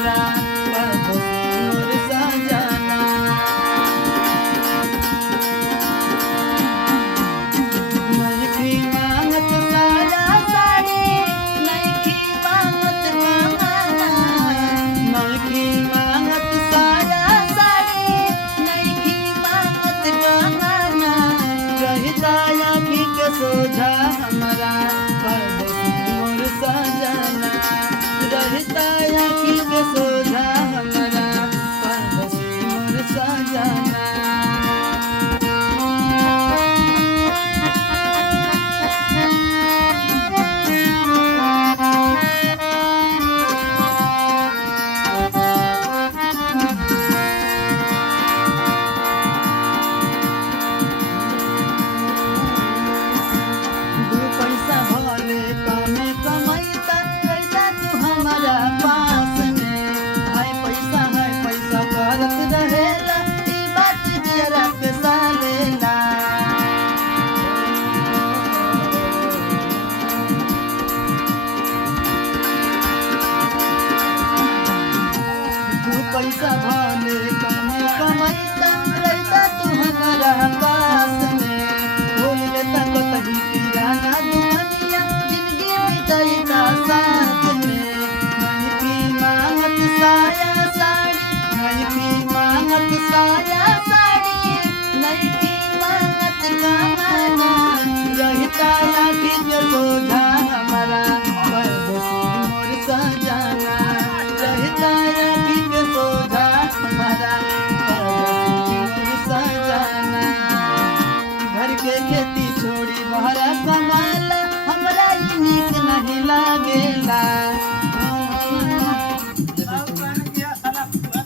हमारा परदेसी मोर सजना। नइखी मांगत साया साड़ी, नइखी मांगत गहना, नइखी मांगत साया साड़ी, नइखी मांगत गहना। रहता आँखी के सोझा हमारा परदेसी मोर सजना। रहता आँखी के सोझा हमारा परदेसी मोर सजना। दू पैसा भले कमे कमैता कैसा तू हमारा पास में। हाय पैसा करत रहेला, ई बात जरा पे सालेला। दू पैसा भले कमे कमैता कैसा तू हमारा पास में। बोल लेता कतही किराना दुखनिया, जिंदगी बिताईता साथ में। नइखी मांगत साया साड़ी, नइखी मांगत साया साड़ी, नइखी मांगत गहना। रहता आँखी के सोझा हमारा परदेसी मोर सजना। रहता आँखी के सोझा हमारा परदेसी मोर सजना। घर के खेती छोड़ी बहरा कमाला, हमरा ई नीक नहीं लागे।